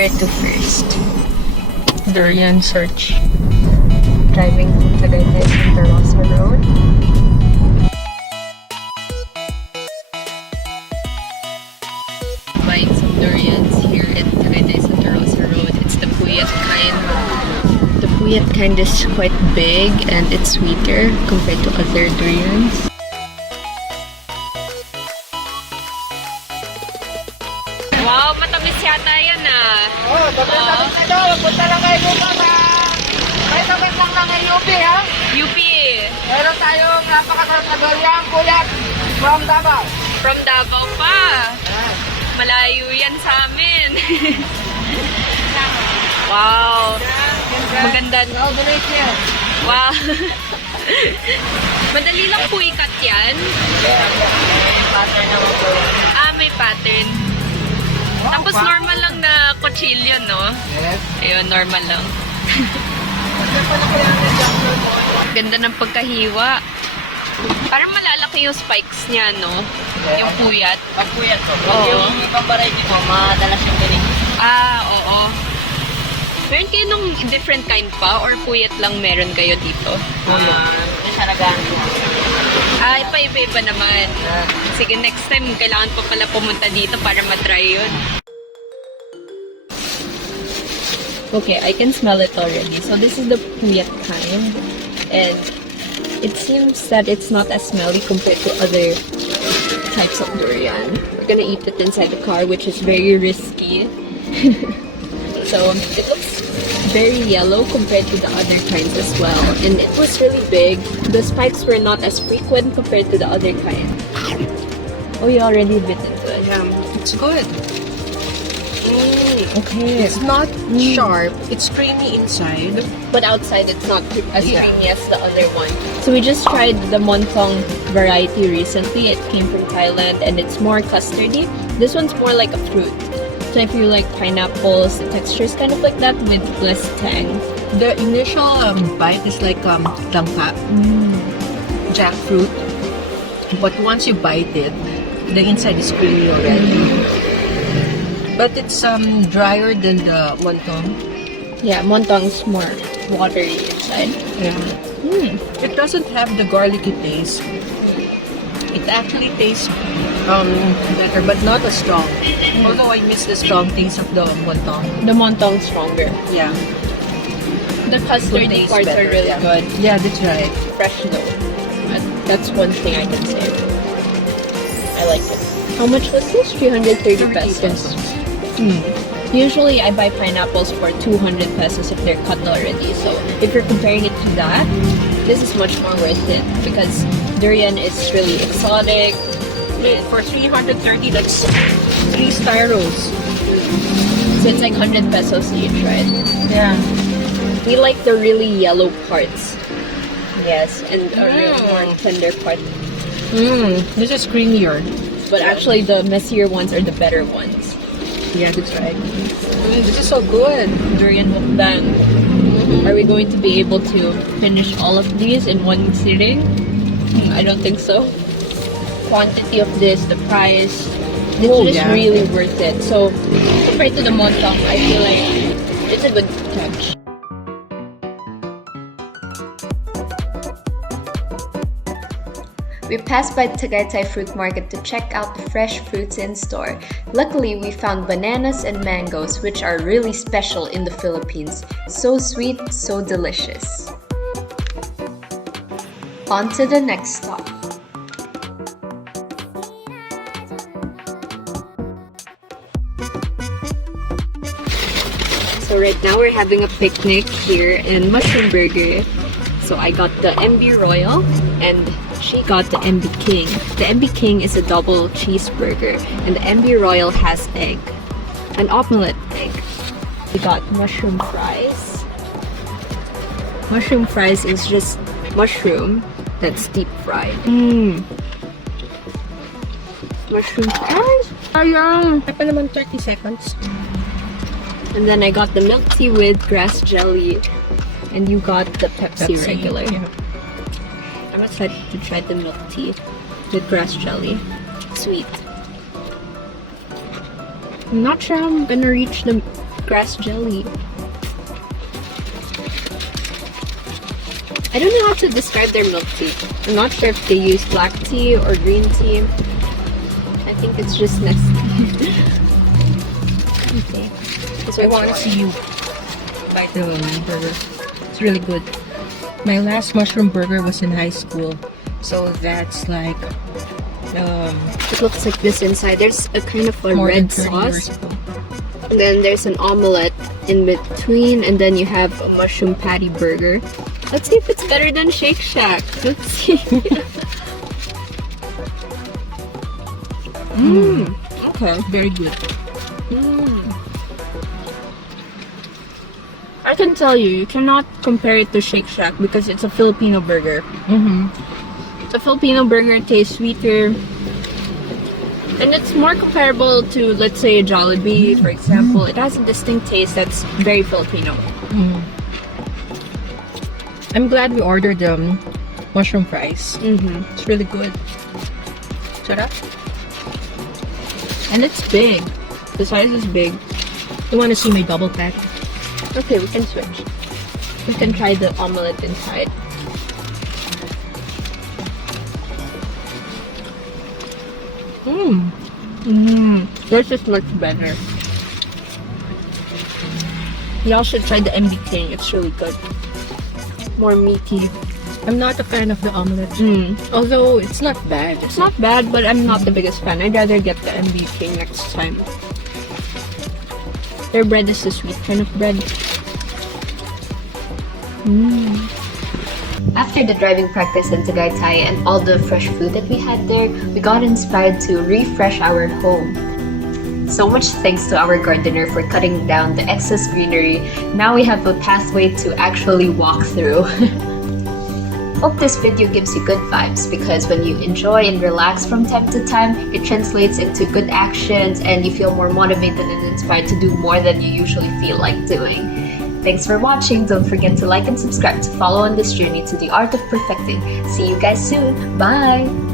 where to first. Durian search. Driving from Tagaytay Santa Rosa Road. Buying some durians here at Tagaytay Santa Rosa Road. It's the puyat kind. The puyat kind is quite big and it's sweeter compared to other durians. Wow, matamis yata yan ah. Oh, tamis na daw. Punta lang kayo bukas ha. May tamis lang ng UP ha. UP! Meron tayong napakasarap na durian puyat from Davao. From Davao pa! Malayo yan sa amin. Wow! Maganda. Wow! Madali lang po ikat yan. Pattern naman po. Ah, may pattern. Tapos normal lang na kutsilyo, no? Yes. Ayun, normal lang. Ganda ng pagkahiwa. Parang malalaki yung spikes niya, no? Yung puyat. Pag puyat po. Oo. Yung ibang variety mo, madalas yung galing. Ah, oo. Meron kayo nung different kind pa? Or puyat lang meron kayo dito? Yung saragaan mo. Ah, iba-iba naman. Sige, next time, kailangan pa pala pumunta dito para matry yun. Okay, I can smell it already. So this is the puyat kind. And it seems that it's not as smelly compared to other types of durian. We're gonna eat it inside the car, which is very risky. So it looks very yellow compared to the other kinds as well. And it was really big. The spikes were not as frequent compared to the other kind. Oh, you already bit into it. Yeah, it's good. Okay. It's not sharp. It's creamy inside. But outside, it's not as creamy as the other one. So we just tried the Montong variety recently. It came from Thailand and it's more custardy. This one's more like a fruit. So if you like pineapples, the texture is kind of like that with less tang. The initial bite is like langka, jackfruit. But once you bite it, the inside is creamy already. But it's drier than the Montong. Yeah, Montong's more watery inside. Yeah. It doesn't have the garlicky taste. It actually tastes better, but not as strong. Although I miss the strong taste of the Montong. The Montong's stronger. Yeah. The custardy Taste parts are better, really yeah. good. Yeah, that's right. Fresh though. That's one thing I can say. I like it. How much was this? 330 pesos. Usually I buy pineapples for 200 pesos if they're cut already. So if you're comparing it to that, this is much more worth it because durian is really exotic. Wait, for 330, that's 3 styros. So it's like 100 pesos each, right? Yeah. We like the really yellow parts. Yes, and a real more tender part. This is creamier. But actually the messier ones are the better ones. Yeah, that's right. This is so good. Durian mukbang. Are we going to be able to finish all of these in one sitting? I don't think so. Quantity of this, the price, it's just really worth it. So compared to the Montong, I feel like it's a good catch. We passed by Tagaytay Fruit Market to check out the fresh fruits in store. Luckily, we found bananas and mangoes, which are really special in the Philippines. So sweet, so delicious. On to the next stop. So right now we're having a picnic here in Mushroom Burger. So I got the MB Royal and she got the MB King. The MB King is a double cheeseburger and the MB Royal has egg. An omelette egg. We got mushroom fries. Mushroom fries is just mushroom that's deep fried. Mushroom fries? Ayun! Ay pa naman 30 seconds. And then I got the milk tea with grass jelly. And you got the Pepsi regular. Yeah. I'm excited to try the milk tea with grass jelly. Sweet. I'm not sure I'm gonna reach the grass jelly. I don't know how to describe their milk tea. I'm not sure if they use black tea or green tea. I think it's just Nestle. Okay. I want to see you bite the burger. It's really good. My last mushroom burger was in high school, so that's like It looks like this inside. There's a kind of a more than red 30 years sauce. ago. And then there's an omelette in between. And then you have a mushroom patty burger. Let's see if it's better than Shake Shack. Let's see. Okay. Very good. I can tell you, you cannot compare it to Shake Shack because it's a Filipino burger. The Filipino burger tastes sweeter. And it's more comparable to, let's say, a Jollibee, for example. It has a distinct taste that's very Filipino. I'm glad we ordered mushroom fries. It's really good. Sarap. And it's big. The size is big. You want to see my double pack? Okay, we can switch. We can try the omelette inside. This is much better. Y'all should try the MB King. It's really good. More meaty. I'm not a fan of the omelette. Although it's not bad. It's not bad, but I'm not the biggest fan. I'd rather get the MB King next time. Their bread is a sweet kind of bread. After the driving practice in Tagaytay and all the fresh food that we had there, we got inspired to refresh our home. So much thanks to our gardener for cutting down the excess greenery. Now we have a pathway to actually walk through. Hope this video gives you good vibes because when you enjoy and relax from time to time, it translates into good actions and you feel more motivated and inspired to do more than you usually feel like doing. Thanks for watching. Don't forget to like and subscribe to follow on this journey to the art of perfecting. See you guys soon. Bye!